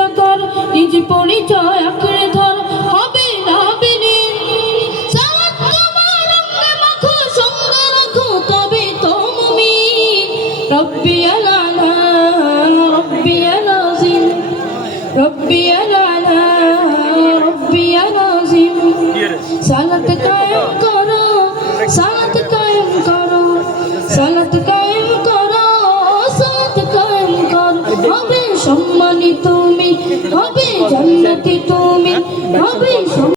চিন্তা কর, নিজ পরিচয় আঁকড়ে ধর, হবে না বিলীন। সালাত তোমার অঙ্গে মাখো, সঙ্গে রাখো, তবে তো মুমিন। রব্বিয়াল আলা, রব্বিয়াল আযীম, রব্বিয়াল আলা, রব্বিয়াল আযীম। সালাত কায়েম করো, সালাত কায়েম করো, সালাত কায়েম করো, সালাত কায়েম করো। হবে সম্মানিত তুমি, হবে জান্নাতি তুমি, হবে